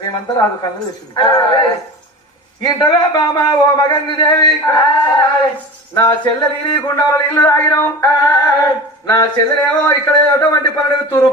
మేమంతా రాదు కళ్ళు తెచ్చింది ఇంటవే బామా ఓ మగంది దేవి నా చెల్లెలు నీకుండా ఇల్లు తాగినాం నా చెల్లెలేమో ఇక్కడ ఎటువంటి పనులు తూరు